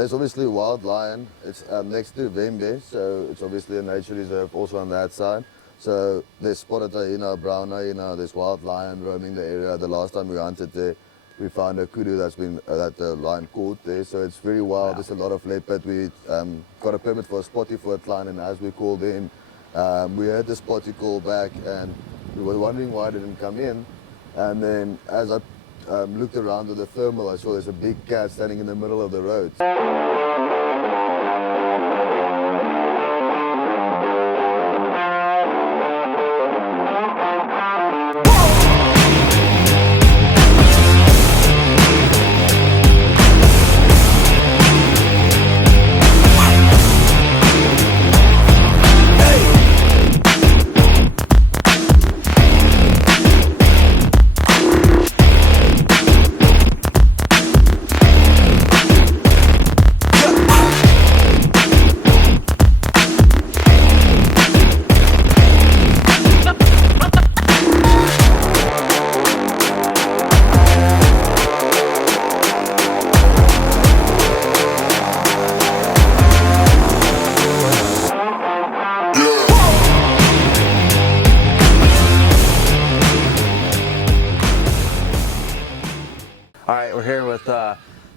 There's obviously wild lion. It's next to Vembe, so it's obviously a nature reserve also on that side. So there's spotted hyena, brown hyena, there's wild lion roaming the area. The last time we hunted there, we found a kudu that the lion caught there. So it's very wild. Wow. There's a lot of leopard. We got a permit for a spotty foot lion, and as we called in, we heard the spotty call back, and we were wondering why it didn't come in. And then as I looked around with the thermal, I saw there's a big cat standing in the middle of the road. All right, we're here with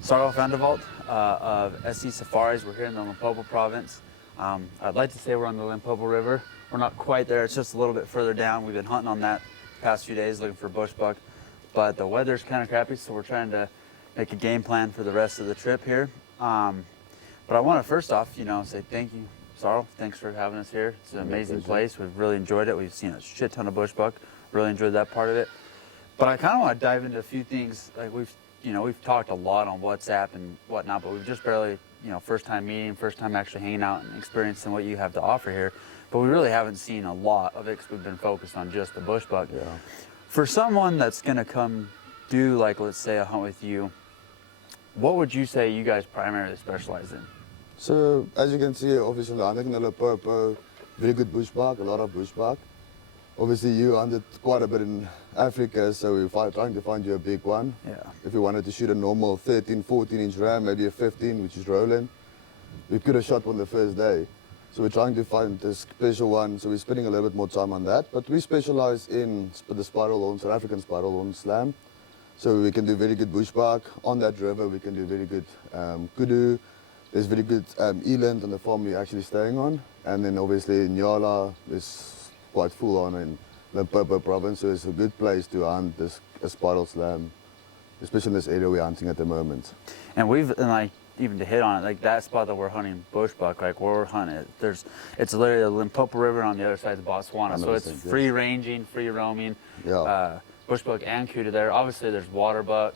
Sarel Van De Walt of SC Safaris. We're here in the Limpopo province. I'd like to say we're on the Limpopo River. We're not quite there, it's just a little bit further down. We've been hunting on that past few days looking for bush buck, but the weather's kind of crappy, so we're trying to make a game plan for the rest of the trip here. But I want to first off, say thank you, Sarel. Thanks for having us here. It's an amazing place. We've really enjoyed it. We've seen a shit ton of bush buck. Really enjoyed that part of it. But I kind of want to dive into a few things. Like we've talked a lot on WhatsApp and whatnot, but we've just barely, first time meeting, first time actually hanging out and experiencing what you have to offer here. But we really haven't seen a lot of it because we've been focused on just the bush buck. Yeah. For someone that's going to come do, like, let's say a hunt with you, what would you say you guys primarily specialize in? So as you can see, obviously hunting in the Limpopo, very good bush buck, a lot of bush buck. Obviously, you hunted quite a bit in Africa, so we're trying to find you a big one. Yeah. If you wanted to shoot a normal 13, 14-inch ram, maybe a 15, which is rolling, we could have shot one the first day. So we're trying to find a special one, so we're spending a little bit more time on that. But we specialize in the spiral horn, South African spiral horn slam. So we can do very good bush buck. On that river, we can do very good kudu. There's very good eland on the farm we're actually staying on. And then obviously in Nyala, there's quite full on in Limpopo province, so it's a good place to hunt a spiral slam, especially in this area we're hunting at the moment. And even to hit on it, like that spot that we're hunting bush buck, like where we're hunting, it's literally the Limpopo River on the other side of Botswana, so it's free ranging, free roaming, bush buck and kudu there. Obviously there's water buck,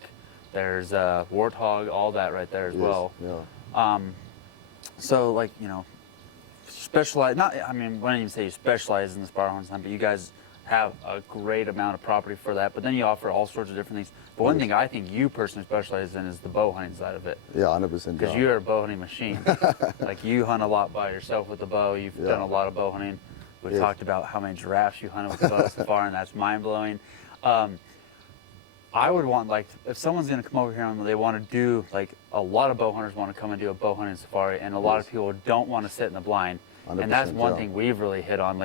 there's warthog, all that right there as well. Yeah. So specialize, I wouldn't even say you specialize in the spiral horn slam, but you guys have a great amount of property for that. But then you offer all sorts of different things. But one thing I think you personally specialize in is the bow hunting side of it. Yeah, 100%. Because you're a bow hunting machine. Like you hunt a lot by yourself with the bow. You've done a lot of bow hunting. We talked about how many giraffes you hunted with the bow so far, and that's mind blowing. I would want, if someone's going to come over here and they want to do, a lot of bow hunters want to come and do a bow hunting safari, and a lot of people don't want to sit in the blind. And that's one thing we've really hit on.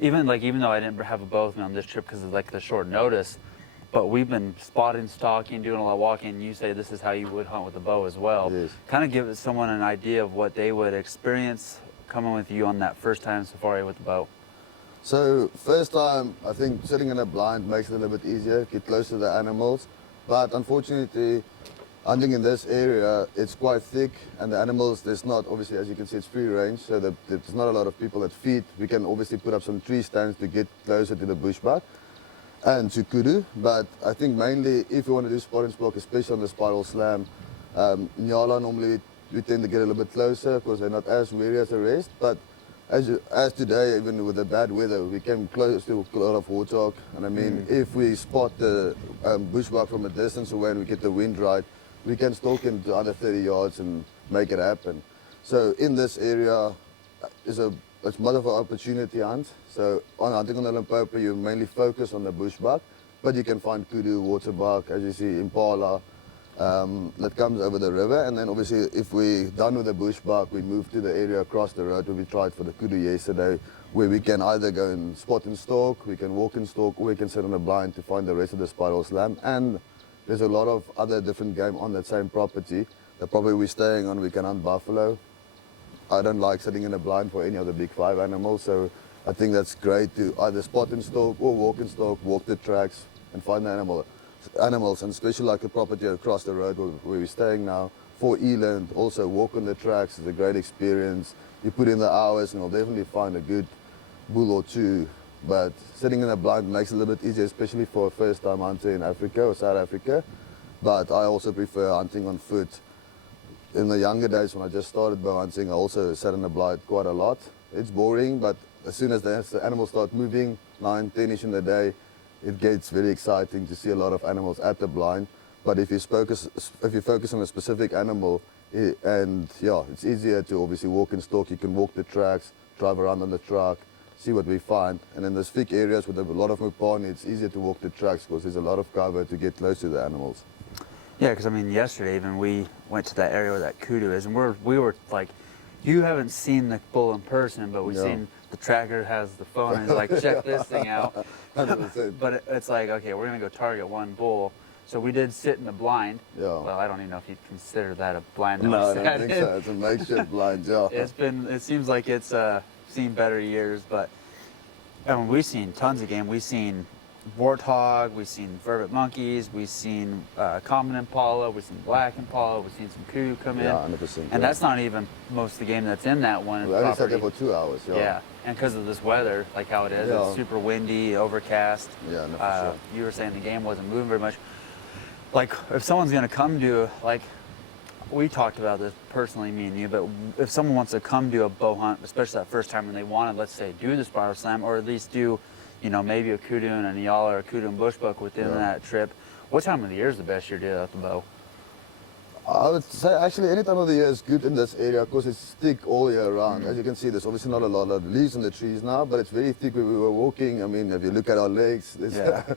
Even though I didn't have a bow with me on this trip because of the short notice, but we've been spotting, stalking, doing a lot of walking, and you say this is how you would hunt with a bow as well. Kind of give someone an idea of what they would experience coming with you on that first time safari with the bow. So first time, I think sitting in a blind makes it a little bit easier, get close to the animals. But unfortunately, hunting in this area, it's quite thick, and the animals, there's not, obviously, as you can see, it's free range, so there's not a lot of people that feed. We can obviously put up some tree stands to get closer to the bush buck and to kudu. But I think mainly, if you want to do spot and spock, especially on the spiral slam, Nyala normally we tend to get a little bit closer because they're not as wary as the rest. But as today, even with the bad weather, we came close to a lot of warthog. And if we spot the bushbuck from a distance away and we get the wind right, we can stalk him to under 30 yards and make it happen. So in this area, it's much of an opportunity hunt. So on hunting on the Limpopo, you mainly focus on the bushbuck, but you can find kudu, waterbuck, as you see, impala, that comes over the river. And then obviously if we're done with the bushbuck, we move to the area across the road where we tried for the kudu yesterday, where we can either go and spot and stalk, we can walk and stalk, or we can sit on a blind to find the rest of the spiral slam. And there's a lot of other different game on that same property. The property we're staying on, we can hunt buffalo. I don't like sitting in a blind for any of the big 5 animals, so I think that's great to either spot and stalk or walk and stalk, walk the tracks and find the animals, and especially like the property across the road where we're staying now, for eland, also walk on the tracks is a great experience. You put in the hours and you'll definitely find a good bull or two, but sitting in a blind makes it a little bit easier, especially for a first time hunter in Africa or South Africa, but I also prefer hunting on foot. In the younger days when I just started bow hunting, I also sat in the blind quite a lot. It's boring, but as soon as the animals start moving, 9, 10-ish in the day, it gets very exciting to see a lot of animals at the blind. But if you focus on a specific animal, it's easier to obviously walk and stalk. You can walk the tracks, drive around on the truck, see what we find. And in those thick areas with a lot of mupani, it's easier to walk the tracks because there's a lot of cover to get close to the animals. Yeah, because I mean, yesterday even we went to that area where that kudu is, and we were like, you haven't seen the bull in person, but we've seen the tracker has the phone and he's like, check this thing out. 100%. But it's like, okay, we're gonna go target one bull. So we did sit in the blind. Yeah. Well, I don't even know if you'd consider that a blind. that No, we I don't sat think in. so. It's a makeshift blind, yeah. It seems like it's seen better years, but I mean, we've seen tons of game. We've seen warthog, we've seen vervet monkeys, we've seen common impala, we've seen black impala, we've seen some kudu come in. Yeah, 100%. And that's not even most of the game that's in that one We only sat property. there for 2 hours, yeah. Yeah, and because of this weather, like how it is, Yeah. it's super windy, overcast. Yeah, no, for sure. You were saying the game wasn't moving very much. Like, if someone's going to come to, like, we talked about this personally, me and you, but if someone wants to come to a bow hunt, especially that first time when they want to, let's say, do the spiral slam, or at least do, you know, maybe a kudu and a nyala or a kudu and bushbuck within that trip, what time of the year is the best year to do that with the bow? I would say actually any time of the year is good in this area because it's thick all year round. As you can see, there's obviously not a lot of leaves on the trees now, but it's very thick where we were walking. I mean, if you look at our legs, there's a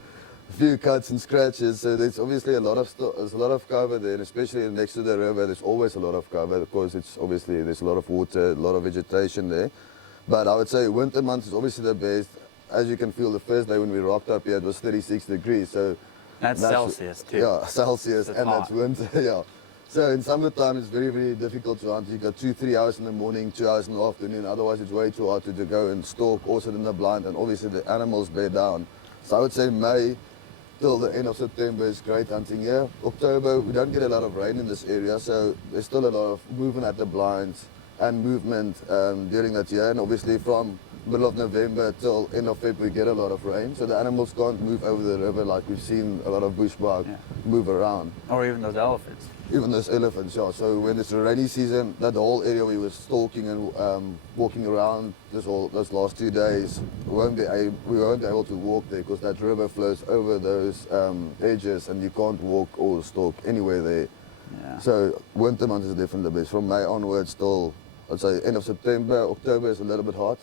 few cuts and scratches. So there's obviously there's a lot of cover there, and especially next to the river, there's always a lot of cover because it's obviously there's a lot of water, a lot of vegetation there. But I would say winter months is obviously the best. As you can feel, the first day when we rocked up here, it was 36 degrees. So That's Celsius, too. Yeah, Celsius, It's and hot. that's winter. Yeah. So in summertime, it's very, very difficult to hunt. You got 2-3 hours in the morning, 2 hours in the afternoon. Otherwise, it's way too hard to go and stalk, or sit in the blind, and obviously the animals bear down. So I would say May till the end of September is great hunting here. October, we don't get a lot of rain in this area, so there's still a lot of movement at the blinds and movement during that year. And obviously from middle of November till end of February, we get a lot of rain. So the animals can't move over the river like we've seen a lot of bushbuck move around. Or even those elephants. Even those elephants, yeah. So when it's a rainy season, that whole area we were stalking and walking around those last 2 days, we won't be able to walk there because that river flows over those edges and you can't walk or stalk anywhere there. Yeah. So winter months is definitely the best. From May onwards till, I'd say, end of September. October is a little bit hot,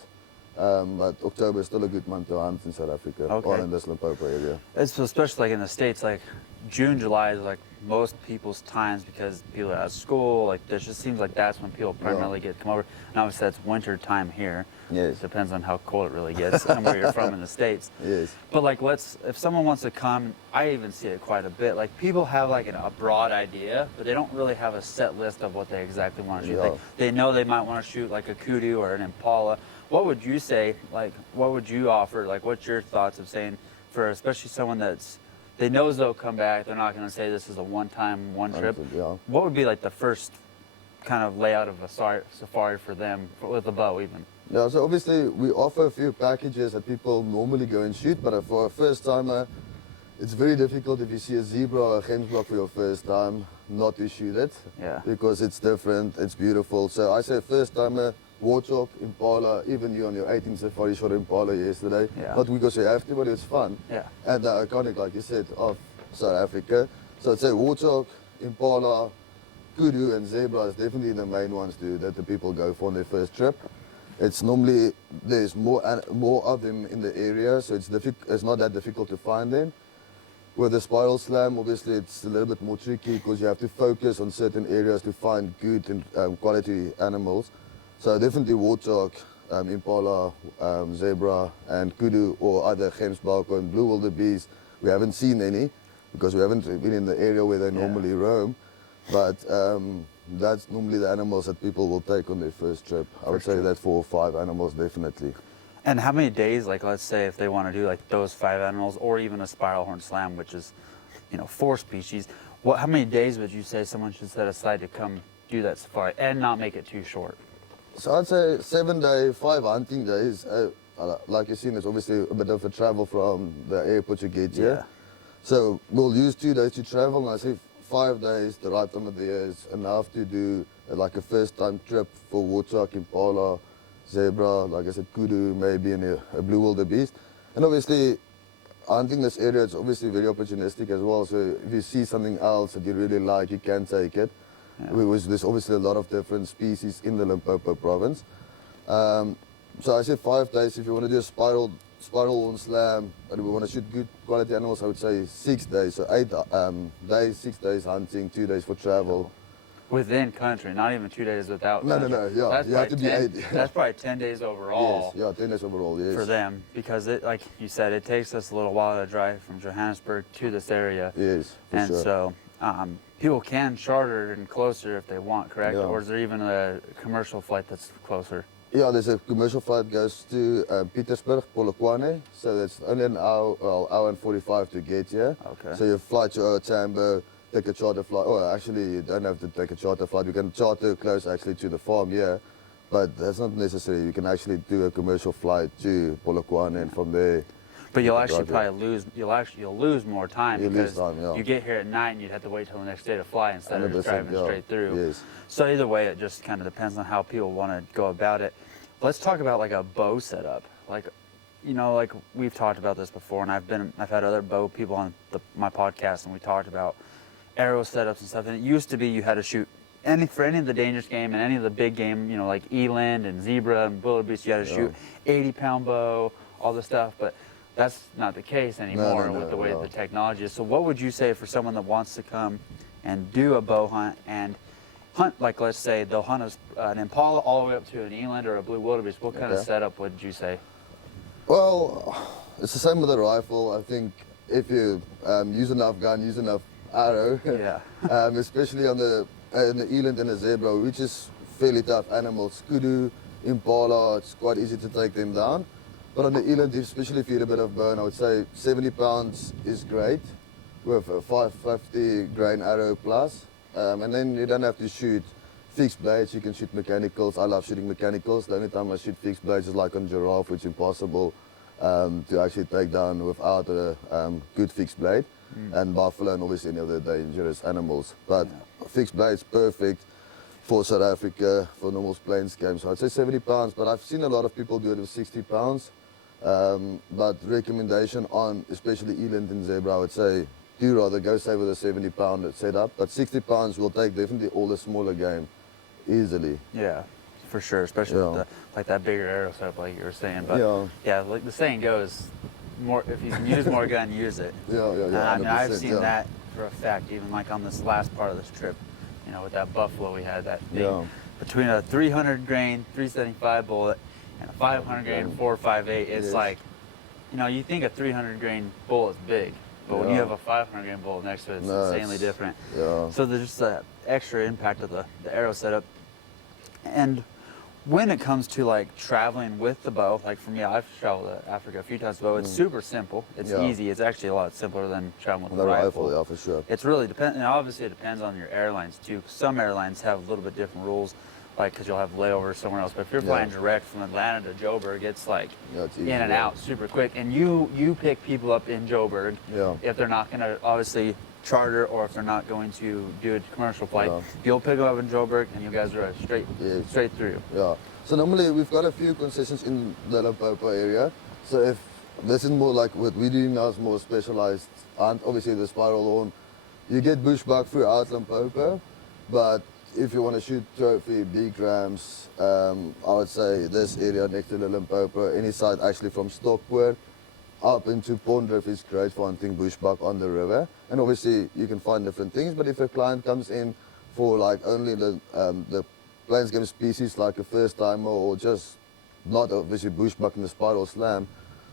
but October is still a good month to hunt in South Africa, Okay. or in this Limpopo area. It's especially like in the States, like June, July is like most people's times because people are at school. Like there just seems like that's when people primarily get to come over. And obviously that's winter time here. Yes. It depends on how cold it really gets and where you're from in the States. Yes. But like if someone wants to come, I even see it quite a bit. Like people have like a broad idea, but they don't really have a set list of what they exactly want to shoot. Yeah. Like they know they might want to shoot like a kudu or an impala. What would you say, like what would you offer? Like what's your thoughts of saying for especially someone they knows they'll come back, they're not going to say this is a one-time, one trip. Yeah. What would be like the first kind of layout of a safari for them, with a bow even? Yeah, so obviously we offer a few packages that people normally go and shoot, but for a first timer, it's very difficult if you see a zebra or a gemsbok for your first time not to shoot it. Yeah. Because it's different, it's beautiful. So I say first timer, warthog, impala, even you on your 18th safari shot impala yesterday. Yeah. Not because you have to, but it's fun. Yeah. And the iconic, like you said, of South Africa. So I'd say warthog, impala, kudu and zebra is definitely the main ones that the people go for on their first trip. It's normally, there's more of them in the area, so it's not that difficult to find them. With the spiral slam, obviously it's a little bit more tricky because you have to focus on certain areas to find good and quality animals. So definitely warthog, impala, zebra, and kudu or other gemsbok and blue wildebeest. We haven't seen any because we haven't been in the area where they normally roam. But that's normally the animals that people will take on their first trip. I would say that's 4 or 5 animals definitely. And how many days, like let's say if they want to do like those 5 animals or even a spiral horn slam, which is, 4 species, how many days would you say someone should set aside to come do that safari and not make it too short? So I'd say 7 days, 5 hunting days. Like you've seen, it's obviously a bit of a travel from the airport to get here. So we'll use 2 days to travel, and I say 5 days, the right time of the year is enough to do like a first time trip for warthog, impala, zebra, like I said, kudu, maybe in a blue wildebeest. And obviously, hunting this area, it's obviously very opportunistic as well. So if you see something else that you really like, you can take it. There's obviously a lot of different species in the Limpopo province. So I say 5 days. If you want to do a spiral horn slam, and we want to shoot good quality animals, I would say 6 days. So 8 days, 6 days hunting, 2 days for travel. Within country, not even 2 days without country. No, yeah. That's you have to be 8. That's probably 10 days overall. Yes, 10 days overall, yes. For them, because like you said, it takes us a little while to drive from Johannesburg to this area. Yes, for and sure. So people can charter and closer if they want, correct? Yeah. Or is there even a commercial flight that's closer? Yeah, there's a commercial flight goes to Pietersburg, Polokwane. So that's only an hour and 45 to get here. Okay. So you fly to Tambo, take a charter flight. Oh, actually, you don't have to take a charter flight. You can charter close actually to the farm here, but that's not necessary. You can actually do a commercial flight to Polokwane, and from there. But you'll actually probably you'll lose more time because time, you get here at night and you'd have to wait till the next day to fly instead of just driving straight through. Yes. So either way, it just kind of depends on how people want to go about it. Let's talk about like a bow setup. Like we've talked about this before, and I've had other bow people on my podcast, and we talked about arrow setups and stuff. And it used to be you had to shoot for any of the dangerous game and any of the big game, like eland and zebra and wildebeest, you had to shoot 80-pound bow, all this stuff. But that's not the case anymore with the way the technology is. So what would you say for someone that wants to come and do a bow hunt and hunt, like let's say they'll hunt an impala all the way up to an eland or a blue wildebeest, what kind of setup would you say? Well, it's the same with a rifle. I think if you use enough gun, use enough arrow, especially on the eland and the zebra, which is fairly tough animals. Kudu, impala, it's quite easy to take them down. But on the eland, especially if you hit a bit of burn, I would say 70 pounds is great with a 550 grain arrow plus. And then you don't have to shoot fixed blades, you can shoot mechanicals. I love shooting mechanicals. The only time I shoot fixed blades is like on giraffe, which is impossible to actually take down without a good fixed blade. And buffalo and obviously any other dangerous animals. But fixed blades perfect for South Africa, for normal plains games. So I'd say 70 pounds, but I've seen a lot of people do it with 60 pounds. But recommendation on especially eland and zebra, I would say do rather go say with a 70-pound setup. But 60 pounds will take definitely all the smaller game easily. Yeah, for sure, especially with like that bigger arrow setup like you were saying. But yeah, like the saying goes, more if you can use more gun, use it. Yeah. I mean, I've seen that for a fact, even like on this last part of this trip, with that buffalo we had, that thing between a 300 grain 375 bullet and a 500 grain 458. It's like, you think a 300 grain bullet's big, but when you have a 500 grain bullet next to it, it's insanely different. So there's just that extra impact of the arrow setup. And when it comes to like traveling with the bow, like for me, I've traveled to Africa a few times with the bow. It's super simple. It's easy. It's actually a lot simpler than traveling with a rifle. Yeah, for sure. It's really and obviously it depends on your airlines too. Some airlines have a little bit different rules, like because you'll have layovers somewhere else. But if you're flying direct from Atlanta to Joburg, it's like in and out super quick. And you pick people up in Joburg if they're not going to obviously charter or if they're not going to do a commercial flight. You'll pick them up in Joburg and you guys are straight through. Yeah. So normally we've got a few concessions in the Limpopo area. So if this is more like what we're doing now is more specialized, and obviously the spiral horn, you get bushbuck throughout Limpopo, but if you want to shoot trophy, big rams, I would say this area next to the Limpopo, any side actually from Stockport up into Pondrift is great for hunting bushbuck on the river. And obviously you can find different things, but if a client comes in for like only the plains game species like a first timer or just not obviously bushbuck in the spiral slam,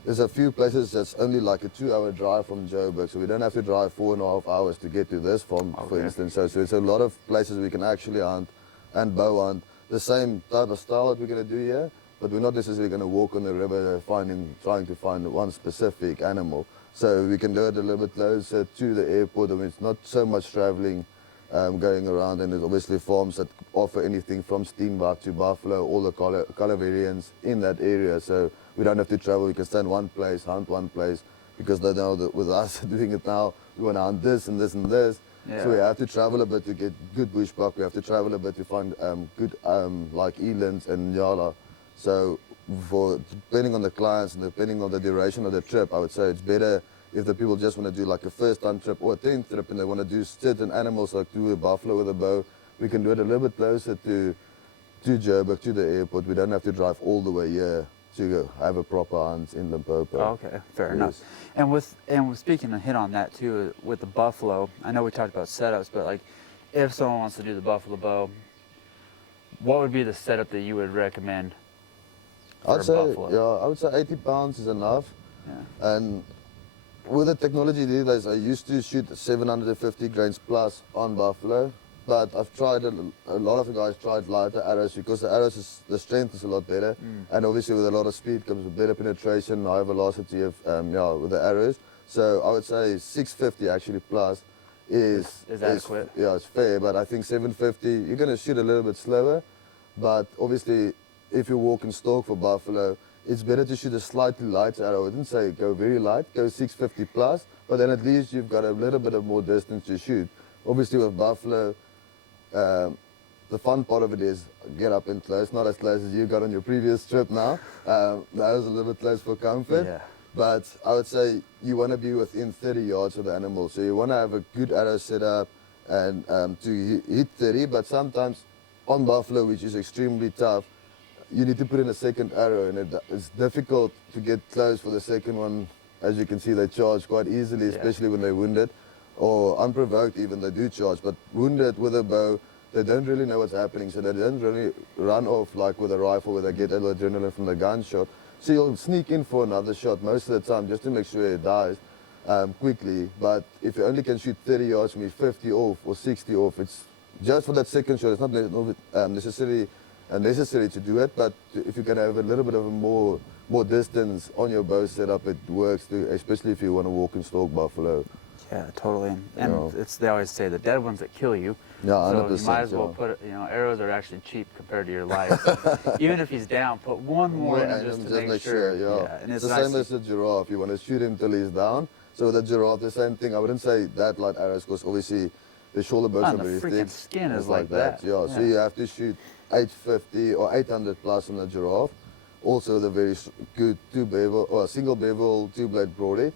there's a few places that's only like a 2-hour drive from Joburg, so we don't have to drive 4.5 hours to get to this farm, for instance. So it's a lot of places we can actually hunt and bow hunt the same type of style that we're going to do here, but we're not necessarily going to walk on the river trying to find one specific animal. So we can do it a little bit closer to the airport. I mean, it's not so much traveling going around, and there's obviously farms that offer anything from steenbok to buffalo, all the color variants in that area. So we don't have to travel. We can stay in one place, hunt one place, because they know that with us doing it now, we want to hunt this and this and this. Yeah. So we have to travel a bit to get good bushbuck. We have to travel a bit to find good like elands and nyala. So depending on the clients and depending on the duration of the trip, I would say it's better if the people just want to do like a first hunt trip or a 10th trip and they want to do certain animals like do a buffalo with a bow, we can do it a little bit closer to Joburg, to the airport. We don't have to drive all the way here to go have a proper hunt in Limpopo. Oh, okay, fair enough. And with speaking and hit on that too, with the buffalo, I know we talked about setups, but like if someone wants to do the buffalo bow, what would be the setup that you would recommend for a buffalo? Yeah, I would say 80 pounds is enough. Yeah. And with the technology these days, I used to shoot 750 grains plus on buffalo, but I've tried a lot of the guys tried lighter arrows because the arrows the strength is a lot better, and obviously with a lot of speed comes with better penetration, higher velocity of with the arrows. So I would say 650 actually plus is adequate. Yeah, it's fair, but I think 750 you're going to shoot a little bit slower, but obviously if you walk and stalk for buffalo, it's better to shoot a slightly lighter arrow. I wouldn't say go very light, go 650 plus, but then at least you've got a little bit of more distance to shoot. Obviously with buffalo, the fun part of it is get up and close, not as close as you got on your previous trip now. That was a little bit close for comfort. Yeah. But I would say you want to be within 30 yards of the animal. So you want to have a good arrow set up and to hit 30, but sometimes on buffalo, which is extremely tough, you need to put in a second arrow, and it's difficult to get close for the second one. As you can see, they charge quite easily, especially when they're wounded, or unprovoked even, they do charge. But wounded with a bow, they don't really know what's happening, so they don't really run off like with a rifle where they get a little adrenaline from the gunshot. So you'll sneak in for another shot most of the time just to make sure it dies quickly. But if you only can shoot 30 yards from 50 off or 60 off, it's just for that second shot. It's not necessarily necessary to do it, but if you can have a little bit of a more distance on your bow setup, it works too, especially if you want to walk and stalk buffalo. Yeah, totally. And they always say the dead ones that kill you. Yeah, 100%. So you might as well put it, arrows are actually cheap compared to your life. So even if he's down, put one more in him just to make sure. Yeah. And it's the same as a giraffe. You want to shoot him till he's down. So with a giraffe, the same thing. I wouldn't say that light arrows because obviously the shoulder bones are very thick. The freaking skin is like that. Yeah, so you have to shoot 850 or 800 plus on a giraffe. Also the very good two-bevel or single bevel two-blade broadhead.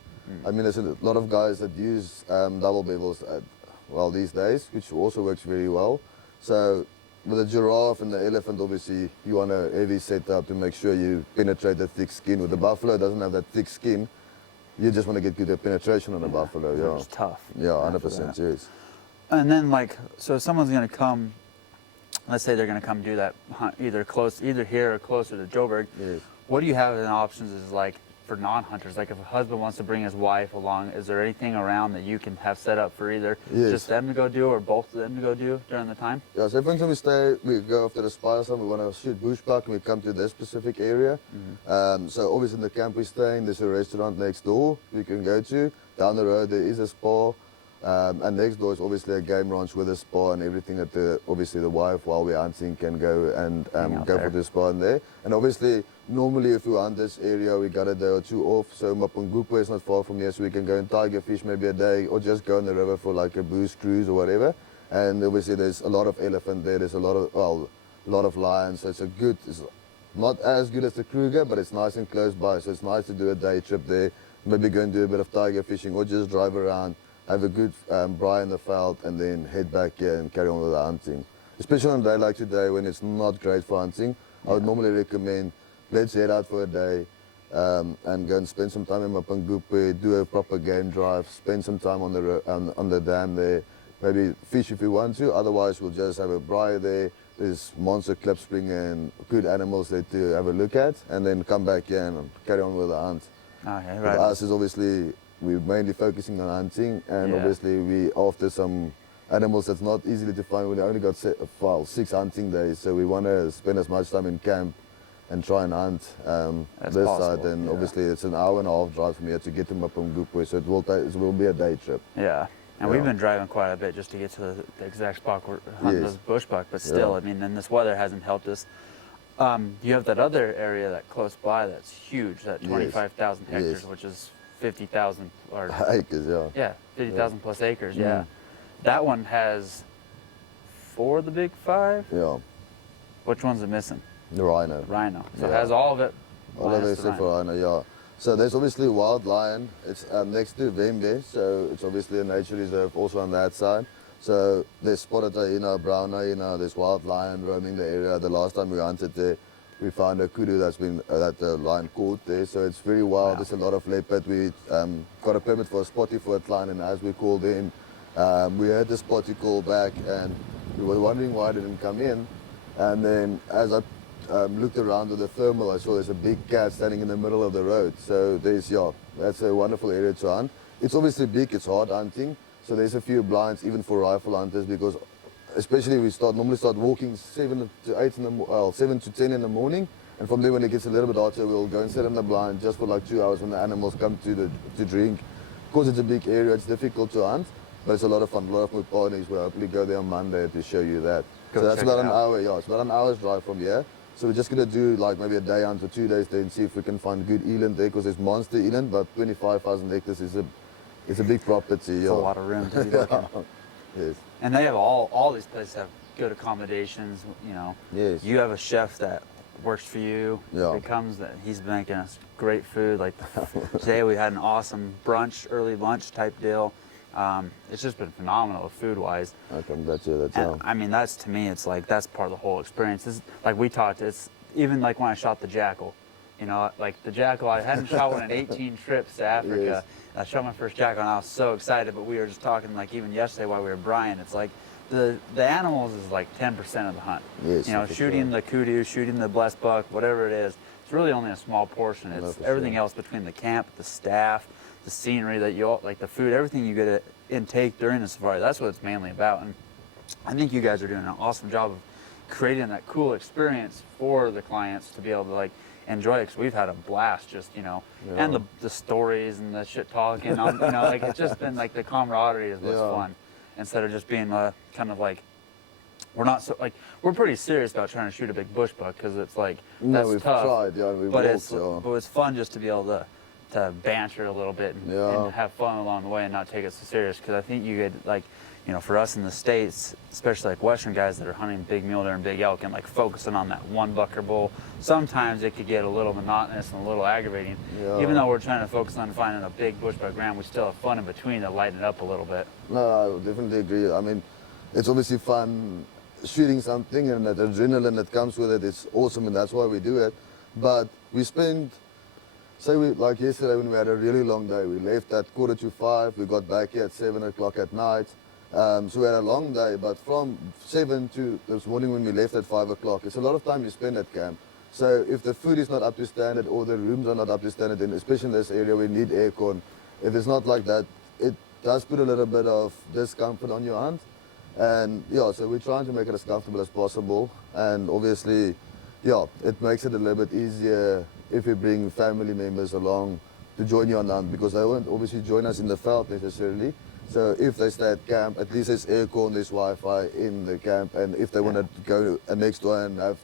I mean, there's a lot of guys that use double bevels these days, which also works very well. So with a giraffe and the elephant, obviously, you want a heavy setup to make sure you penetrate the thick skin. With the buffalo, it doesn't have that thick skin. You just want to get good penetration on a buffalo. Yeah, it's tough. Yeah, 100%, yes. And then, so someone's going to come, let's say they're going to come do that hunt either here or closer to Joburg. Yes. What do you have in options is like for non-hunters? Like if a husband wants to bring his wife along, is there anything around that you can have set up for either just them to go do or both of them to go do during the time? Yeah, so for instance, we go after the spire side, we want to shoot bushbuck and we come to this specific area. So obviously in the camp we're staying, there's a restaurant next door we can go to. Down the road there is a spa. And next door is obviously a game ranch with a spa and everything that obviously the wife while we're hunting can go and go for the spa in there. And obviously normally if we hunt this area we got a day or two off, so Mapungubwe is not far from here, so we can go and tiger fish maybe a day or just go on the river for like a booze cruise or whatever. And obviously there's a lot of elephant there, there's a lot of lions, so it's not as good as the Kruger, but it's nice and close by, so it's nice to do a day trip there, maybe go and do a bit of tiger fishing or just drive around, have a good braai in the veld, and then head back here and carry on with the hunting. Especially on a day like today when it's not great for hunting, I would normally recommend let's head out for a day, and go and spend some time in Mapungubwe, do a proper game drive, spend some time on the dam there, maybe fish if we want to. Otherwise, we'll just have a braai there. There's monster klipspring and good animals there to have a look at, and then come back here and carry on with the hunt. Okay, With right. us is obviously we're mainly focusing on hunting, and Yeah. obviously we after some animals that's not easily to find. We only got 6 hunting days, so we want to spend as much time in camp and try and hunt As this possible, side. And yeah. obviously it's an hour and a half drive from here to get to Mapungubwe, so it will be a day trip. Yeah. And we've Yeah. been driving quite a bit just to get to the exact spot we're hunting Yes. those bush buck, but still, Yeah. I mean, and this weather hasn't helped us. You have that other area that close by that's huge, that Yes. 25,000 hectares, Yes. which is 50,000 or Acres, yeah. yeah, 50,000 plus acres. Mm. Yeah, that one has 4 of the big 5. Yeah, Which one's it missing? the rhino. Rhino. So it Yeah. has all of it. All of it minus the except for rhino, yeah. So there's obviously wild lion. It's next to Vembe, so it's obviously a nature reserve also on that side. So there's spotted hyena, brown hyena, there's wild lion roaming the area. The last time we hunted there, we found a kudu that the lion caught there. So it's very wild. Wow. There's a lot of leopard. We got a permit for a spotty foot lion, and as we called in, we heard the spotty call back, and we were wondering why it didn't come in. And then as I looked around with the thermal, I saw there's a big cat standing in the middle of the road. So that's a wonderful area to hunt. It's obviously big, it's hard hunting. So there's a few blinds even for rifle hunters, because especially we normally start walking 7 to 10 in the morning. And from there, when it gets a little bit hotter, we'll go and set in the blind just for like 2 hours when the animals come to drink. Because it's a big area, it's difficult to hunt, but it's a lot of fun. A lot of my partners will hopefully go there on Monday to show you that. Go So that's check about it an out. hour, yeah, it's about an hour's drive from here. So we're just going to do like maybe a day hunt or 2 days there and see if we can find good eland there, because there's monster eland, but 25,000 hectares is a big property. It's Yeah. a lot of room to be looking. Yes. And they have all these places have good accommodations. You know, Yes. you have a chef that works for you. Yeah. It comes that he's making us great food. Like today we had an awesome brunch, early lunch type deal. It's just been phenomenal food wise. Okay, that's it. That's And I mean, that's to me, it's like that's part of the whole experience. It's, like we talked, it's even like when I shot the jackal. You know, like the jackal, I hadn't shot one in 18 trips to Africa. Yes. I shot my first jackal and I was so excited, but we were just talking like even yesterday while we were Brian, it's like the animals is like 10% of the hunt. Yes, You know, for shooting sure. the kudu, shooting the blessed buck, whatever it is, it's really only a small portion. It's for everything sure. else between the camp, the staff, the scenery that you all, like the food, everything you get to intake during the safari. That's what it's mainly about. And I think you guys are doing an awesome job of creating that cool experience for the clients to be able to like enjoy it, because we've had a blast just, you know, Yeah. and the stories and the shit talking on, you know, like it's just been like the camaraderie is what's Yeah. fun, instead of just being kind of like, we're not so like, we're pretty serious about trying to shoot a big bush buck, because it's like No, that's we've tough, tried, yeah, we've but walked, it's yeah. but it's fun just to be able to banter a little bit and, Yeah. and have fun along the way and not take it so serious, because I think you get like, you know, for us in the States, especially like Western guys that are hunting big mule deer and big elk and like focusing on that one bucker bull, sometimes it could get a little monotonous and a little aggravating. Yeah. Even though we're trying to focus on finding a big bush buck ram, we still have fun in between to lighten it up a little bit. No, I definitely agree. I mean, it's obviously fun shooting something, and that adrenaline that comes with it is awesome, and that's why we do it. But we spend, like yesterday when we had a really long day, we left at 4:45, we got back here at 7 o'clock at night. So we had a long day, but from 7 to this morning when we left at 5 o'clock, it's a lot of time you spend at camp. So if the food is not up to standard or the rooms are not up to standard, then especially in this area we need aircon. If it's not like that, it does put a little bit of discomfort on your hunt. And yeah, so we're trying to make it as comfortable as possible. And obviously, yeah, it makes it a little bit easier if we bring family members along to join you on the hunt, because they won't obviously join us in the veld necessarily. So if they stay at camp, at least there's aircon, there's Wi-Fi in the camp. And if they want to go next door and have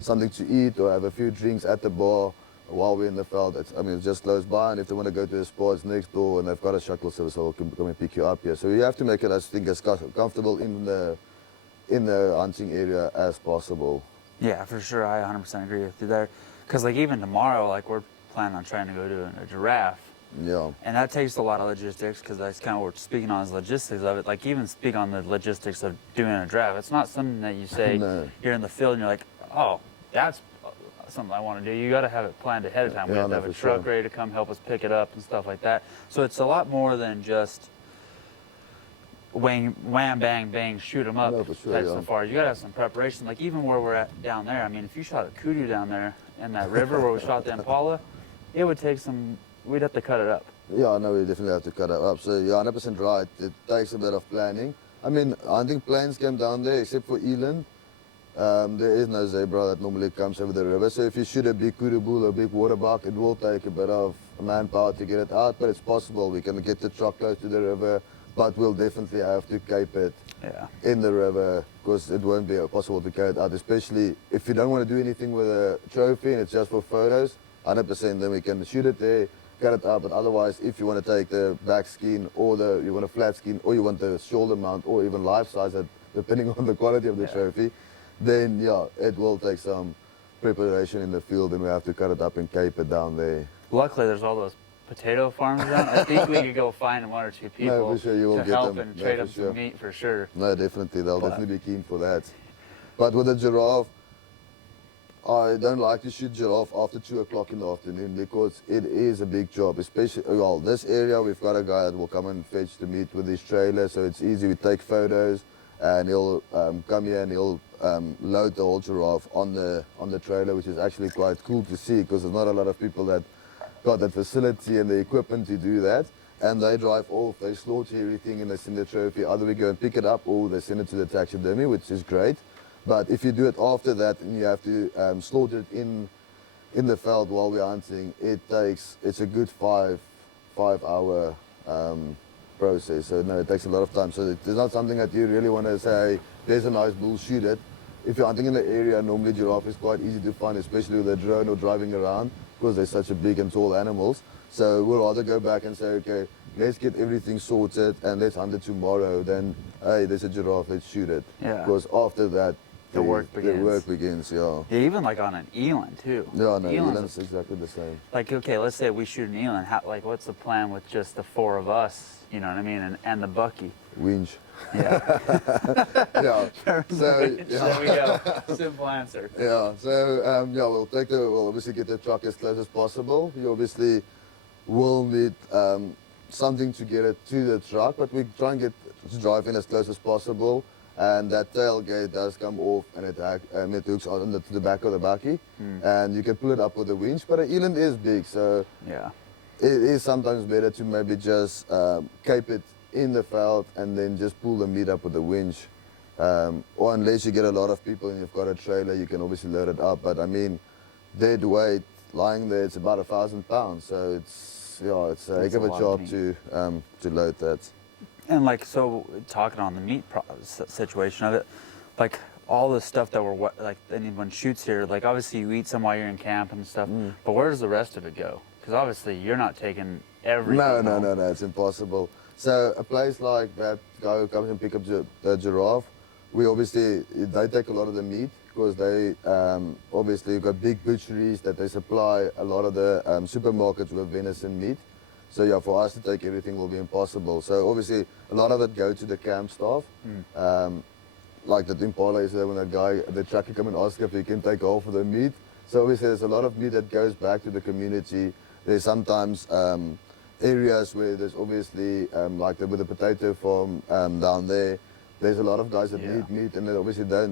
something to eat or have a few drinks at the bar while we're in the veld, it's just close by. And if they want to go to the spa, it's next door, and they've got a shuttle service, so we'll come and pick you up here. So you have to make it, I think, as comfortable in the hunting area as possible. Yeah, for sure. I 100% agree with you there. Because like even tomorrow, like we're planning on trying to go to a giraffe. Yeah. And that takes a lot of logistics, because that's kind of what we're speaking on, is logistics of it. Like even speak on the logistics of doing a draft. It's not something that you say No. you're in the field and you're like, oh, that's something I want to do. You got to have it planned ahead of time. We Yeah, have to no, have a for truck sure. ready to come help us pick it up and stuff like that. So it's a lot more than just wham, bang, bang, shoot 'em up No, for sure, type yeah. safari. You got to have some preparation. Like even where we're at down there, I mean, if you shot a kudu down there in that river where we shot the impala, it would take we'd have to cut it up. Yeah, I know we definitely have to cut it up. So you're 100% right. It takes a bit of planning. I mean, hunting planes came down there except for eland. There is no zebra that normally comes over the river. So if you shoot a big kudu bull or a big water buck, it will take a bit of manpower to get it out, but it's possible. We can get the truck close to the river, but we'll definitely have to cape it in the river because it won't be possible to carry it out, especially if you don't want to do anything with a trophy and it's just for photos, 100% then we can shoot it there, cut it up. But otherwise, if you want to take the back skin or you want a flat skin or you want the shoulder mount or even life size, depending on the quality of the trophy, then yeah, it will take some preparation in the field and we have to cut it up and cape it down there. Luckily, there's all those potato farms around. I think we could go find one or two people for sure, you will to get help them. and No, trade for up sure. some meat for sure. No, definitely. They'll But- definitely be keen for that. But with a giraffe, I don't like to shoot giraffe after 2 o'clock in the afternoon because it is a big job. Especially, well, this area, we've got a guy that will come and fetch the meat with his trailer, so it's easy. We take photos and he'll come here and he'll load the whole giraffe on the trailer, which is actually quite cool to see because there's not a lot of people that got that facility and the equipment to do that. And they drive off, they slaughter everything and they send the trophy. Either we go and pick it up or they send it to the taxidermy, which is great. But if you do it after that and you have to slaughter it in the field while we're hunting, it's a good 5 hour process. So no, it takes a lot of time. So it's not something that you really want to say, there's a nice bull, shoot it. If you're hunting in the area, normally giraffe is quite easy to find, especially with a drone or driving around, because they're such a big and tall animals. So we'll rather go back and say, okay, let's get everything sorted and let's hunt it tomorrow than, hey, there's a giraffe, let's shoot it. Yeah. Because after that, The work The begins. work begins, yeah. Yeah, even like on an eland too. Yeah, no, Eland's eland's exactly the same. like, okay, let's say we shoot an eland. Like, what's the plan with just the 4 of us? You know what I mean? And the bucky. Winch. Yeah. Yeah. So, There we go. Simple answer. Yeah, so we'll obviously get the truck as close as possible. You obviously will need something to get it to the truck, but we try and get to drive in as close as possible. And that tailgate does come off and it hooks on to the back of the bucky. And you can pull it up with a winch, but an eland is big, so Yeah. it is sometimes better to maybe just cape it in the veld and then just pull the meat up with the winch. Or unless you get a lot of people and you've got a trailer, you can obviously load it up. But I mean, dead weight lying there, it's about 1,000 pounds. So it's a That's heck of a a lot job of to load that. And like, so talking on the meat situation of it, like all the stuff that like anyone shoots here, like obviously you eat some while you're in camp and stuff, but where does the rest of it go? Because obviously you're not taking everything. No, it's impossible. So a place like that guy who comes and picks up the giraffe, they take a lot of the meat because they obviously got big butcheries that they supply a lot of the supermarkets with venison meat. So yeah, for us to take everything will be impossible. So obviously a lot of it go to the camp staff. Like the impala is there when the trucker come and ask if he can take half of the meat. So obviously there's a lot of meat that goes back to the community. There's sometimes areas where there's obviously with the potato farm down there, there's a lot of guys that need meat and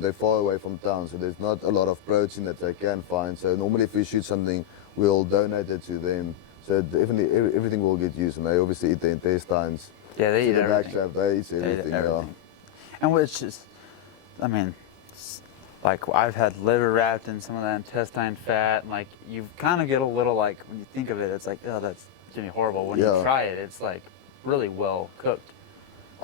they're far away from town, so there's not a lot of protein that they can find. So normally if we shoot something, we'll donate it to them. So definitely everything will get used, and they obviously eat the intestines. Yeah, they eat the everything. backstrap, they eat everything. Yeah. And which is, I mean, like I've had liver wrapped in some of that intestine fat, and like you kind of get a little like, when you think of it, it's like, oh, that's gonna be horrible. When you try it, it's like really well cooked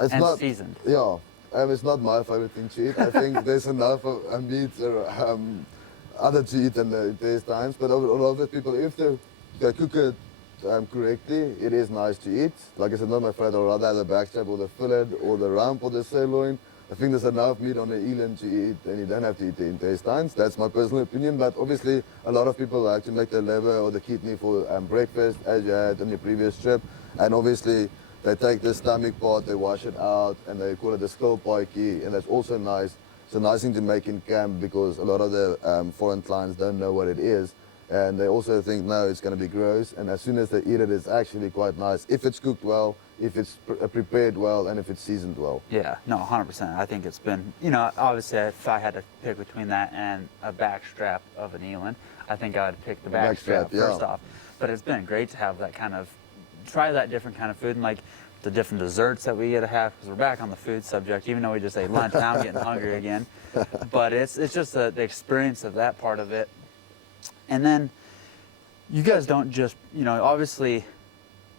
It's and not seasoned. Yeah, it's not my favorite thing to eat. I think there's enough of meat other to eat than the intestines. But a lot of the people, if they cook it correctly, it is nice to eat. Like I said, not my favorite. I'd rather have the backstrap or the fillet or the rump or the sirloin. I think there's enough meat on the eland to eat, and you don't have to eat the intestines. That's my personal opinion. But obviously, a lot of people like to make the liver or the kidney for breakfast, as you had on your previous trip. And obviously, they take the stomach part, they wash it out, and they call it a skilpaatjie, and that's also nice. It's a nice thing to make in camp because a lot of the foreign clients don't know what it is. And they also think, no, it's going to be gross. And as soon as they eat it, it's actually quite nice. If it's cooked well, if it's prepared well, and if it's seasoned well. Yeah, no, 100%. I think it's been, you know, obviously if I had to pick between that and a backstrap of an eland, I think I would pick the backstrap first off. But it's been great to have that kind of, try that different kind of food and like the different desserts that we get to have, because we're back on the food subject, even though we just ate lunch. Now I'm getting hungry again. But it's just the experience of that part of it. And then you guys don't just, you know, obviously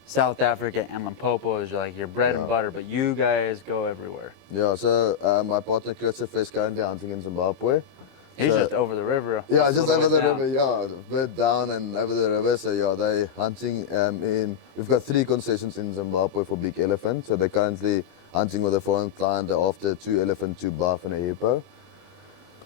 South Africa and Limpopo is like your bread and butter, but you guys go everywhere. Yeah, so my partner Chris is currently hunting in Zimbabwe. He's just over the river. Yeah, just over the river, yeah, a bit down and over the river. So yeah, they hunting we've got 3 concessions in Zimbabwe for big elephant. So they're currently hunting with a foreign client. They're after 2 elephant, 2 buff and a hippo.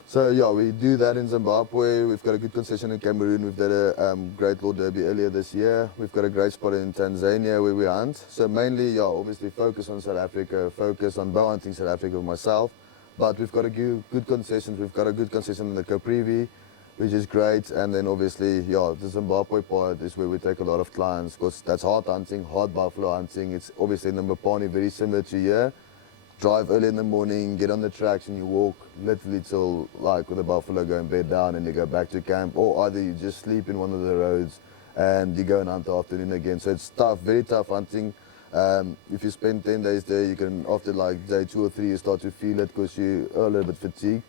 So yeah, we do that in Zimbabwe. We've got a good concession in Cameroon. We've done a Great Lord Derby earlier this year. We've got a great spot in Tanzania where we hunt. So mainly, yeah, obviously focus on South Africa, focus on bow hunting South Africa with myself. But we've got a good concessions. We've got a good concession in the Caprivi, which is great. And then obviously, yeah, the Zimbabwe part is where we take a lot of clients because that's hard hunting, hard buffalo hunting. It's obviously in the Mopani, very similar to here. Drive early in the morning, get on the tracks and you walk literally till like with the buffalo going bed down and you go back to camp, or either you just sleep in one of the roads and you go and hunt the afternoon again. So it's tough, very tough hunting. If you spend 10 days there, you can, after like day 2 or 3, you start to feel it because you are a little bit fatigued.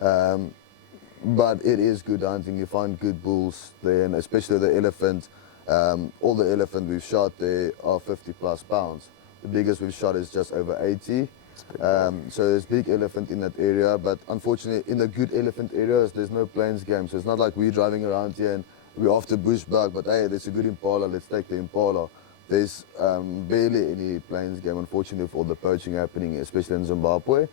But it is good hunting. You find good bulls there, and especially the elephant. All the elephant we've shot there are 50 plus pounds. The biggest we've shot is just over 80. So there's big elephant in that area, but unfortunately in the good elephant areas there's no plains game. So it's not like we're driving around here and we're after bushbuck, but hey, there's a good impala, let's take the impala. There's barely any plains game, unfortunately, with all the poaching happening, especially in Zimbabwe.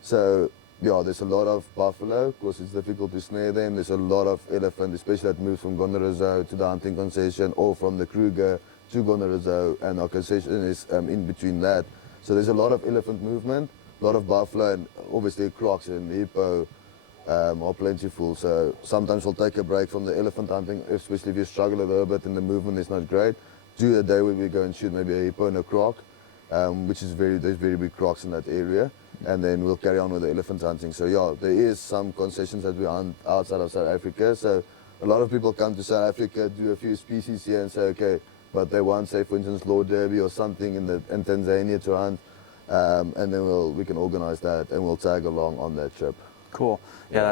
So yeah, there's a lot of buffalo because it's difficult to snare them. There's a lot of elephant, especially that moves from Gondorozo to the hunting concession, or from the Kruger to Gondorozo, and our concession is in between that. So there's a lot of elephant movement, a lot of buffalo, and obviously crocs and hippo are plentiful. So sometimes we'll take a break from the elephant hunting, especially if you struggle a little bit and the movement is not great. Do a day where we go and shoot maybe a hippo and a croc, which is there's very big crocs in that area, and then we'll carry on with the elephant hunting. So yeah, there is some concessions that we hunt outside of South Africa. So a lot of people come to South Africa, do a few species here and say, okay, but they want, say, for instance, Lord Derby or something in Tanzania to hunt, and then we can organize that and we'll tag along on that trip. Cool. Yeah,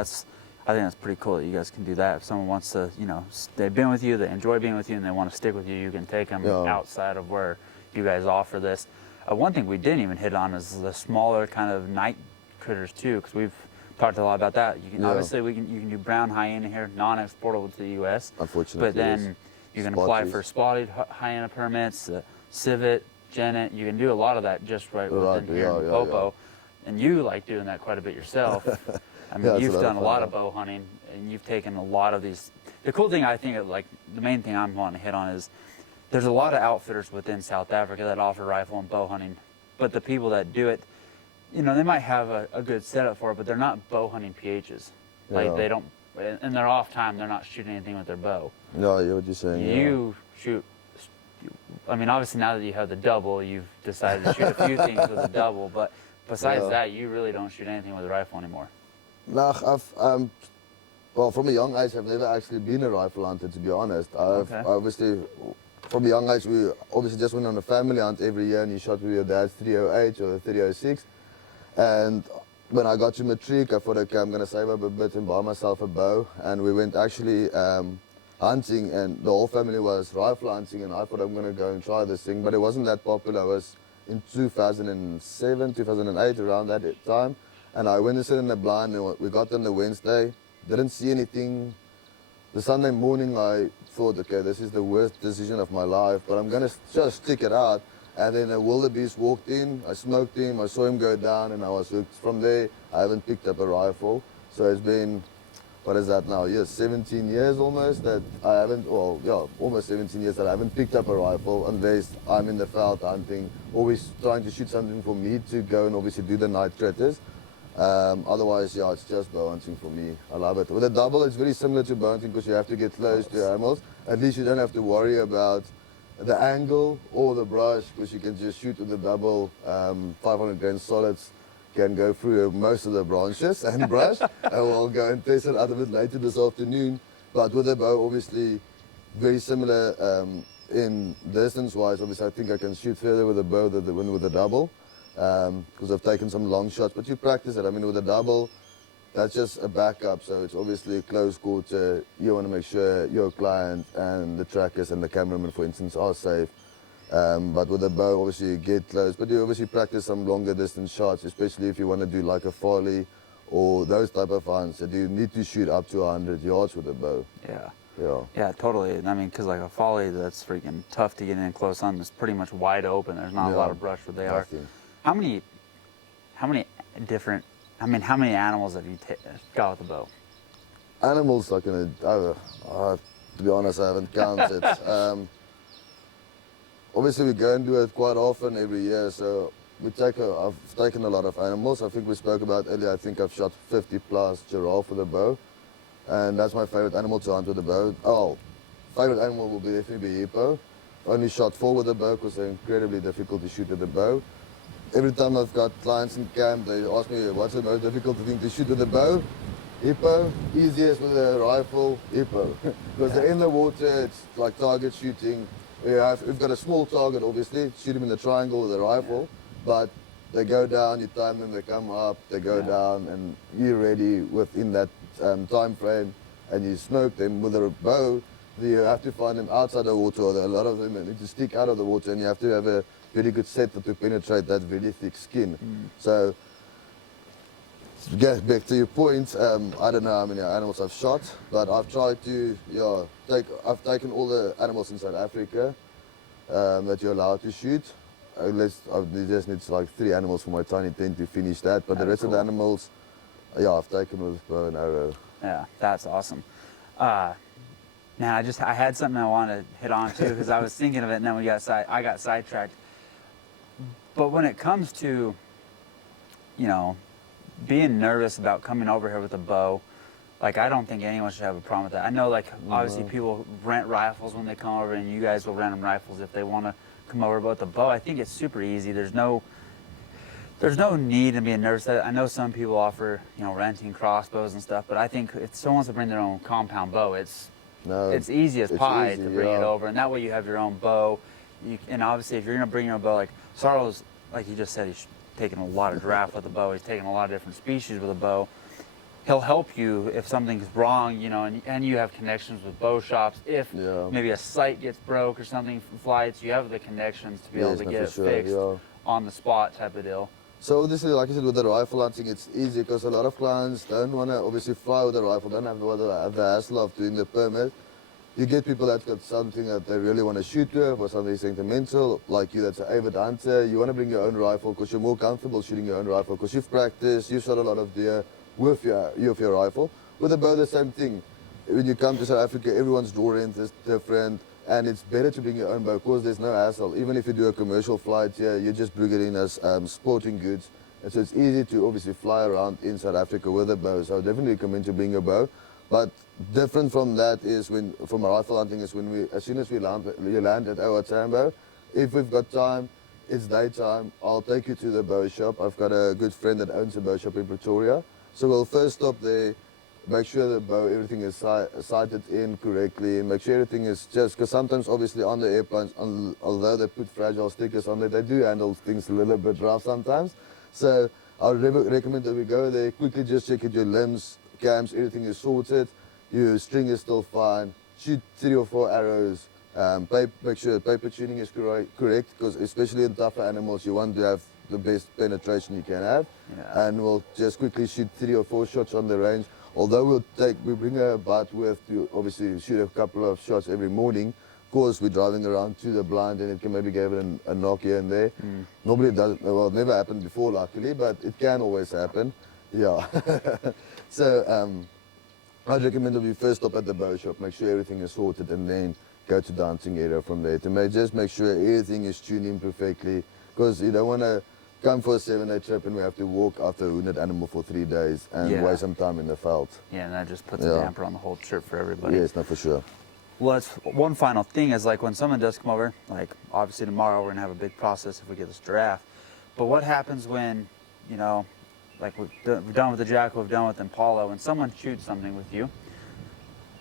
I think that's pretty cool that you guys can do that. If someone wants to, you know, they've been with you, they enjoy being with you, and they want to stick with you, you can take them outside of where you guys offer this. One thing we didn't even hit on is the smaller kind of night critters too, because we've talked a lot about that. You can obviously you can do brown hyena here, non-exportable to the U.S. Unfortunately, but then you can apply for spotted hyena permits, civet, genet. You can do a lot of that just within here in Popo, and you like doing that quite a bit yourself. I mean, you've done a lot of bow hunting, and you've taken a lot of these. The cool thing, I think, like the main thing I'm wanting to hit on is there's a lot of outfitters within South Africa that offer rifle and bow hunting, but the people that do it, you know, they might have a good setup for it, but they're not bow hunting PHs. Like they don't, in their off time, they're not shooting anything with their bow. No, you're what you're saying. You shoot. I mean, obviously now that you have the double, you've decided to shoot a few things with the double, but besides that, you really don't shoot anything with a rifle anymore. No, well, from a young age, I've never actually been a rifle hunter, to be honest. Obviously, from a young age, we obviously just went on a family hunt every year, and you shot with your dad's 308 or 306. And when I got to matric, I thought, okay, I'm going to save up a bit and buy myself a bow. And we went actually hunting, and the whole family was rifle hunting, and I thought I'm going to go and try this thing, but it wasn't that popular. It was in 2007, 2008, around that time. And I went and sit in the blind, and we got on the Wednesday, didn't see anything. The Sunday morning, I thought, okay, this is the worst decision of my life, but I'm going to just stick it out. And then a wildebeest walked in, I smoked him, I saw him go down, and I was hooked. From there, I haven't picked up a rifle. So it's been, what is that now? Yes, 17 years almost that I haven't, well, yeah, almost 17 years that I haven't picked up a rifle unless I'm in the veld hunting, always trying to shoot something for me to go and obviously do the night critters. Otherwise, yeah, it's just bow hunting for me. I love it. With a double, it's very similar to bow hunting because you have to get close to animals. At least you don't have to worry about the angle or the brush because you can just shoot with the double. 500 grain solids can go through most of the branches and brush. And we'll go and test it out a bit later this afternoon. But with a bow, obviously, very similar in distance-wise. Obviously, I think I can shoot further with a bow than with a double. Because I've taken some long shots, but you practice it. I mean, with a double, that's just a backup, so it's obviously close quarter. You want to make sure your client and the trackers and the cameraman, for instance, are safe. But with a bow, obviously you get close, but you obviously practice some longer distance shots, especially if you want to do like a folly or those type of hunts that you need to shoot up to 100 yards with a bow. Yeah. Yeah. Yeah, totally. I mean, because like a folly, that's freaking tough to get in close on. It's pretty much wide open. There's not a lot of brush where they are. How many animals have you got with a bow? Animals, to be honest, I haven't counted. Obviously, we go and do it quite often every year, so I've taken a lot of animals. I think we spoke about earlier, I think I've shot 50 plus giraffe with a bow, and that's my favorite animal to hunt with a bow. Oh, favorite animal will definitely be hippo. Only shot 4 with a bow because they're incredibly difficult to shoot with a bow. Every time I've got clients in camp, they ask me, what's the most difficult thing to shoot with a bow? Hippo. Easiest with a rifle, hippo. Because they're in the water, it's like target shooting. We've got a small target, obviously, shoot them in the triangle with a rifle, but they go down, you time them, they come up, they go down, and you're ready within that time frame, and you smoke them with a bow. You have to find them outside the water, or a lot of them need to stick out of the water, and you have to have a very good setup to penetrate that very thick skin. So, to get back to your point, I don't know how many animals I've shot, but I've tried to, I've taken all the animals in South Africa that you're allowed to shoot. I just need like 3 animals for my tiny tent to finish that, but the rest of the animals, I've taken with bow and arrow. Yeah, that's awesome. Now, I had something I wanted to hit on too, because I was thinking of it, and then I got sidetracked. But when it comes to, being nervous about coming over here with a bow, like, I don't think anyone should have a problem with that. I know, like, obviously people rent rifles when they come over, and you guys will rent them rifles if they want to come over. But with the bow, I think it's super easy. There's no need to be nervous. I know some people offer, renting crossbows and stuff, but I think if someone wants to bring their own compound bow, it's easy as pie to bring it over, and that way you have your own bow. And obviously, if you're going to bring your own bow, like Sarel's, like you just said, he's taking a lot of giraffe with a bow. He's taking a lot of different species with a bow. He'll help you if something's wrong, and you have connections with bow shops. If maybe a sight gets broke or something from flights, you have the connections to be able to get it fixed on the spot type of deal. So obviously, like I said, with the rifle hunting, it's easy because a lot of clients don't want to obviously fly with a rifle, don't have the hassle of doing the permit. You get people that got something that they really want to shoot with or something sentimental, like you that's an avid hunter. You want to bring your own rifle because you're more comfortable shooting your own rifle because you've practiced, you've shot a lot of deer with your rifle. With a bow, the same thing. When you come to South Africa, everyone's draw length is different, and it's better to bring your own bow because there's no hassle. Even if you do a commercial flight here, you just bring it in as sporting goods. And so it's easy to obviously fly around in South Africa with a bow. So I definitely recommend to bring a bow. But different from that is from rifle hunting is as soon as you land at our Tambo, if we've got time, it's daytime, I'll take you to the bow shop. I've got a good friend that owns a bow shop in Pretoria. So we'll first stop there, make sure the bow, everything is sighted in correctly, and make sure everything is because sometimes obviously on the airplanes, although they put fragile stickers on there, they do handle things a little bit rough sometimes. So I would recommend that we go there, quickly just check at your limbs, cams, everything is sorted, your string is still fine, shoot 3 or 4 arrows, make sure paper tuning is correct, because especially in tougher animals, you want to have the best penetration you can have. And we'll just quickly shoot 3 or 4 shots on the range. Although we bring a butt with to obviously shoot a couple of shots every morning. Of course, we're driving around to the blind and it can maybe give it a knock here and there. Normally it doesn't, well, it never happened before luckily, but it can always happen. Yeah. So I'd recommend that we first stop at the bow shop, make sure everything is sorted, and then go to the hunting area from there to just make sure everything is tuned in perfectly, because you don't want to come for a 7-day trip and we have to walk after a wounded animal for 3 days and Yeah. waste some time in the field. Yeah, and that just puts a Yeah. damper on the whole trip for everybody. Yes, no, for sure. Well, that's one final thing is like when someone does come over, like obviously tomorrow we're gonna have a big process if we get this giraffe. But what happens when, you know, like we've done with the jackal, we've done with impala, when someone shoots something with you,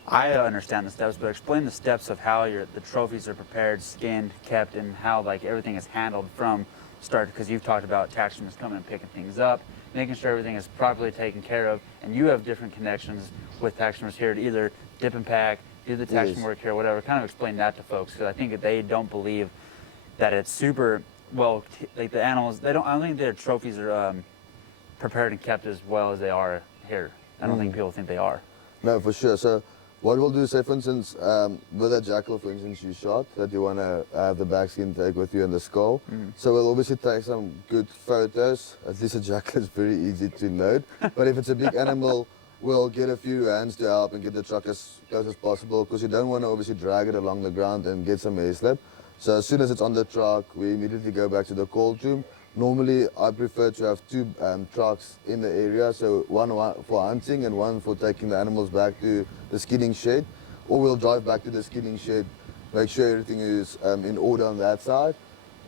I understand the steps, but explain the steps of how the trophies are prepared, skinned, kept, and how like everything is handled from start, because you've talked about taxidermists coming and picking things up, making sure everything is properly taken care of, and you have different connections with taxidermists here to either dip and pack, do the taxidermy work here, whatever. Kind of explain that to folks, because I think that they don't believe that it's super well, like the animals, I don't think their trophies are prepared and kept as well as they are here. I don't think people think they are. No, for sure. So what we'll do, say for instance, with a jackal, for instance, you shot, that you want to have the back skin take with you and the skull. So we'll obviously take some good photos. At least a jackal is very easy to load. But if it's a big animal, we'll get a few hands to help and get the truck as close as possible, because you don't want to obviously drag it along the ground and get some hair slip. So as soon as it's on the truck, we immediately go back to the cold room. Normally, I prefer to have 2 trucks in the area, so one for hunting and one for taking the animals back to the skinning shed. Or we'll drive back to the skinning shed, make sure everything is in order on that side.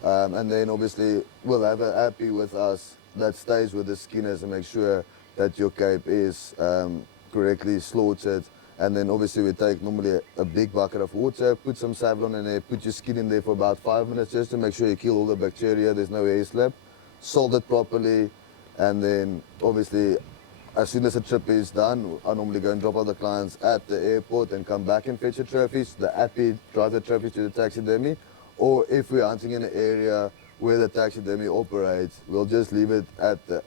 And then obviously, we'll have a happy with us that stays with the skinners and make sure that your cape is correctly slaughtered. And then obviously we take normally a big bucket of water, put some Savlon in there, put your skin in there for about 5 minutes just to make sure you kill all the bacteria, there's no hair slip, salt it properly, and then obviously as soon as the trip is done, I normally go and drop off the clients at the airport and come back and fetch the trophies. The happy drive the trophies to the taxidermy, or if we're hunting in an area where the taxidermy operates, we'll just leave it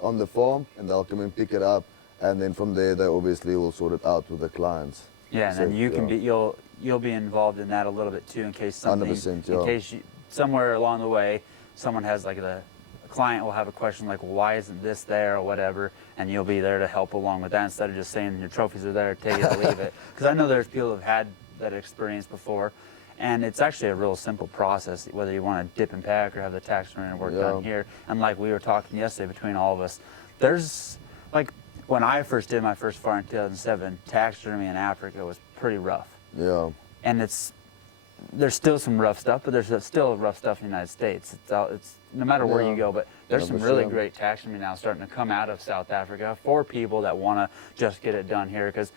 on the farm and they'll come and pick it up. And then from there, they obviously will sort it out with the clients. Yeah, and then you can be you'll be involved in that a little bit too, in case something, 100%, in case somewhere along the way, someone has like a client will have a question like, well, why isn't this there or whatever, and you'll be there to help along with that instead of just saying your trophies are there, take it or leave it. Because I know there's people who've had that experience before, and it's actually a real simple process, whether you want to dip and pack or have the taxidermy work done here. And like we were talking yesterday between all of us, there's like, when I first did my first fire in 2007, taxidermy in Africa was pretty rough. Yeah. And there's still some rough stuff, but there's still rough stuff in the United States. It's no matter where you go, but there's some really great taxidermy now starting to come out of South Africa for people that want to just get it done here. Because,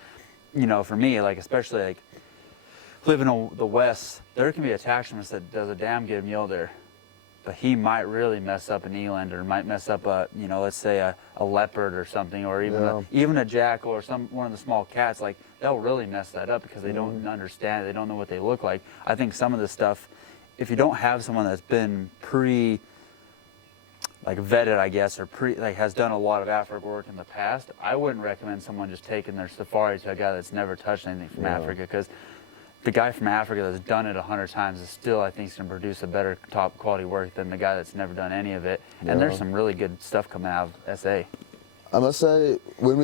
you know, for me, like especially like living in the West, there can be a taxidermist that does a damn good meal there, but he might really mess up an eland, or might mess up a, you know, let's say a leopard or something, or even a jackal or one of the small cats. Like they'll really mess that up because they don't understand, they don't know what they look like. I think some of the stuff, if you don't have someone that's been like vetted, I guess, or like has done a lot of Africa work in the past, I wouldn't recommend someone just taking their safari to a guy that's never touched anything from Africa, because the guy from Africa that's done it 100 times is still, I think, going to produce a better top quality work than the guy that's never done any of it. And there's some really good stuff coming out of SA. I must say, the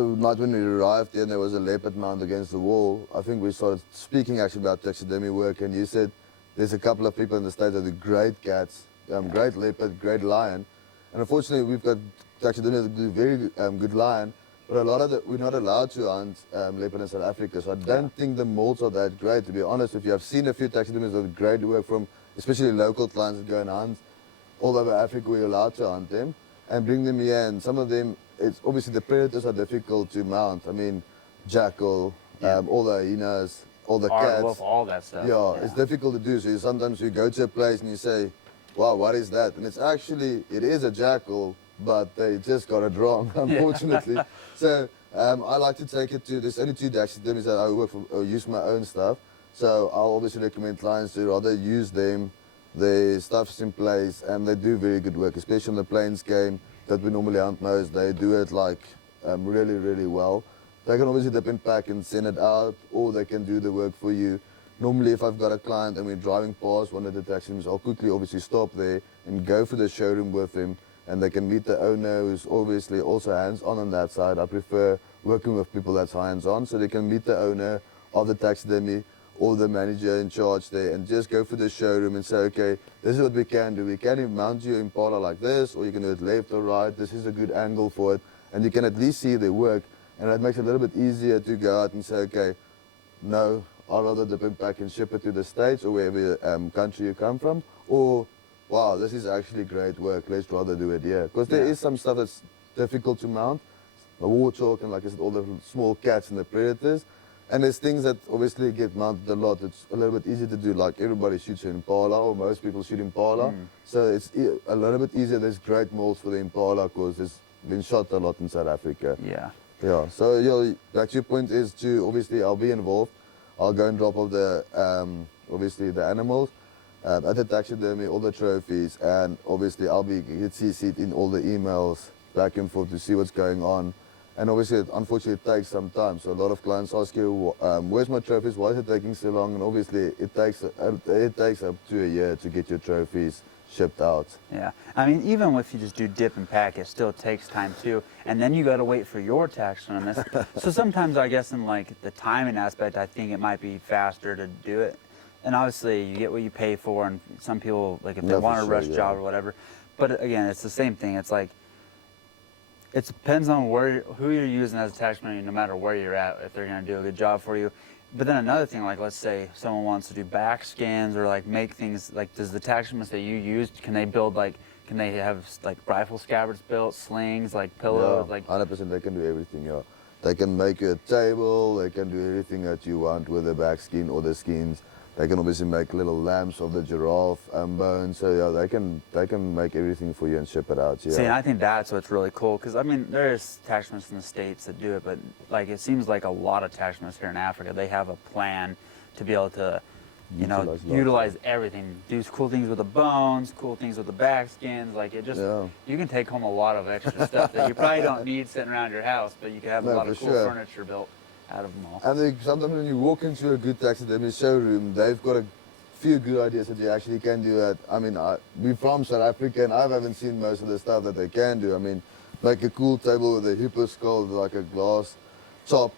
night when we arrived there and there was a leopard mount against the wall, I think we started speaking actually about taxidermy work, and you said there's a couple of people in the States that do great cats, great leopard, great lion. And unfortunately, we've got taxidermists that do very good lion, but a lot of we're not allowed to hunt leopard in South Africa. So I don't think the molds are that great, to be honest with you. I've seen a few taxidermists that do great work from, especially local clients that go and hunt all over Africa. We're allowed to hunt them and bring them here. And some of them, it's obviously the predators are difficult to mount. I mean, jackal, all the hyenas, all the cats. Wolf, all that stuff. Yeah, it's difficult to do. So sometimes you go to a place and you say, wow, what is that? And it is a jackal, but they just got it wrong, unfortunately. So I like to take it to, there's only 2 taxidermies that I work for, or use my own stuff. So I'll obviously recommend clients to rather use them. Their stuff's in place and they do very good work, especially on the plains game that we normally hunt most. They do it like really, really well. They can obviously dip and pack and send it out, or they can do the work for you. Normally, if I've got a client and we're driving past one of the taxidermies, I'll quickly obviously stop there and go for the showroom with them, and they can meet the owner, who's obviously also hands-on that side. I prefer working with people that's hands-on, so they can meet the owner of the taxidermy. or the manager in charge there and just go for the showroom and say, okay, this is what we can do. We can mount your Impala like this, or you can do it left or right. This is a good angle for it. And you can at least see their work. And that makes it a little bit easier to go out and say, okay, no, I'd rather dip it back and ship it to the States or wherever country you come from. Or, wow, this is actually great work. Let's rather do it here. Because there is some stuff that's difficult to mount. The warthog and, like I said, all the small cats and the predators. And there's things that obviously get mounted a lot. It's a little bit easier to do. Like everybody shoots an Impala, or most people shoot Impala. So it's a little bit easier. There's great molds for the Impala because it's been shot a lot in South Africa. Yeah. Yeah. So like your point is to obviously I'll be involved. I'll go and drop off the obviously the animals at the taxidermy, all the trophies, and obviously I'll be get CC'd in all the emails back and forth to see what's going on. And obviously, unfortunately, it takes some time. So a lot of clients ask you, where's my trophies? Why is it taking so long? And obviously, it takes up to a year to get your trophies shipped out. Yeah. I mean, even if you just do dip and pack, it still takes time too. And then you got to wait for your taxidermist. So sometimes, I guess, in like the timing aspect, I think it might be faster to do it. And obviously, you get what you pay for. And some people, like if they want a rush job or whatever. But again, it's the same thing. It's like, it depends on who you're using as a taxidermist, no matter where you're at, if they're going to do a good job for you. But then another thing, like let's say someone wants to do back scans or like make things, like does the taxidermist that you used, can they build like, can they have like rifle scabbards built, slings, like pillows? Yeah, like 100%, they can do everything, yeah. They can make you a table, they can do everything that you want with the back skin or the skins. They can obviously make little lamps of the giraffe bones. So yeah, they can make everything for you and ship it out. Yeah. See, and I think that's what's really cool, because I mean, there's taxidermists in the States that do it, but like it seems like a lot of taxidermists here in Africa, they have a plan to be able to, you know, utilize everything, do cool things with the bones, cool things with the back skins. Like it just, you can take home a lot of extra stuff that you probably don't need sitting around your house, but you can have a lot of cool furniture built out of them all. And sometimes when you walk into a good taxidermy showroom, they've got a few good ideas that you actually can do it. I mean, we're from South Africa and I haven't seen most of the stuff that they can do. I mean, like a cool table with a hippo skull, like a glass top,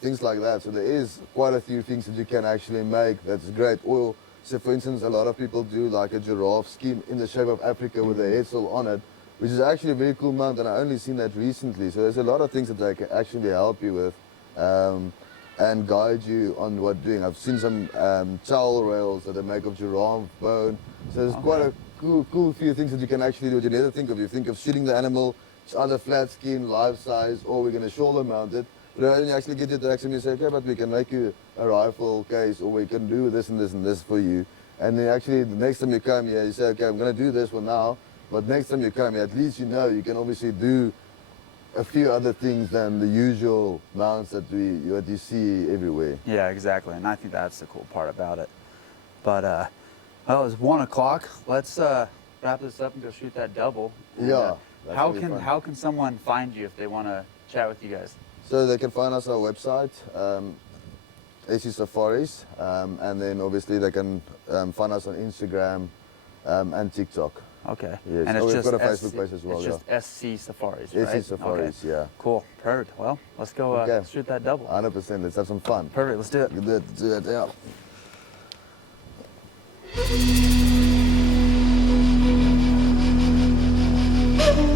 things like that. So there is quite a few things that you can actually make that's great. Or, so for instance, a lot of people do like a giraffe skin in the shape of Africa with a head still on it, which is actually a very cool mount, and I only seen that recently. So there's a lot of things that they can actually help you with. And guide you on what doing. I've seen some towel rails that they make of giraffe bone. So there's quite a cool few things that you can actually do that you never think of. You think of shooting the animal, it's either flat skin, life size, or we're going to shoulder mount it. But then you actually get your direction and you say, okay, but we can make you a rifle case, or we can do this and this and this for you. And then actually the next time you come here, you say, okay, I'm going to do this for now. But next time you come here, at least you know you can obviously do a few other things than the usual mounts that you see everywhere. Yeah, exactly, and I think that's the cool part about it. But well, it's 1 o'clock. Let's wrap this up and go shoot that double. And, how can someone find you if they want to chat with you guys? So they can find us on our website, SC Safaris, and then obviously they can find us on Instagram and TikTok. Okay. Yes. And it's we've just got a Facebook page as well. It's just SC Safaris, right? SC Safaris, yeah. Cool. Perfect. Well, let's go shoot that double. 100%. Let's have some fun. Perfect. Let's do it. Let's do it. Yeah.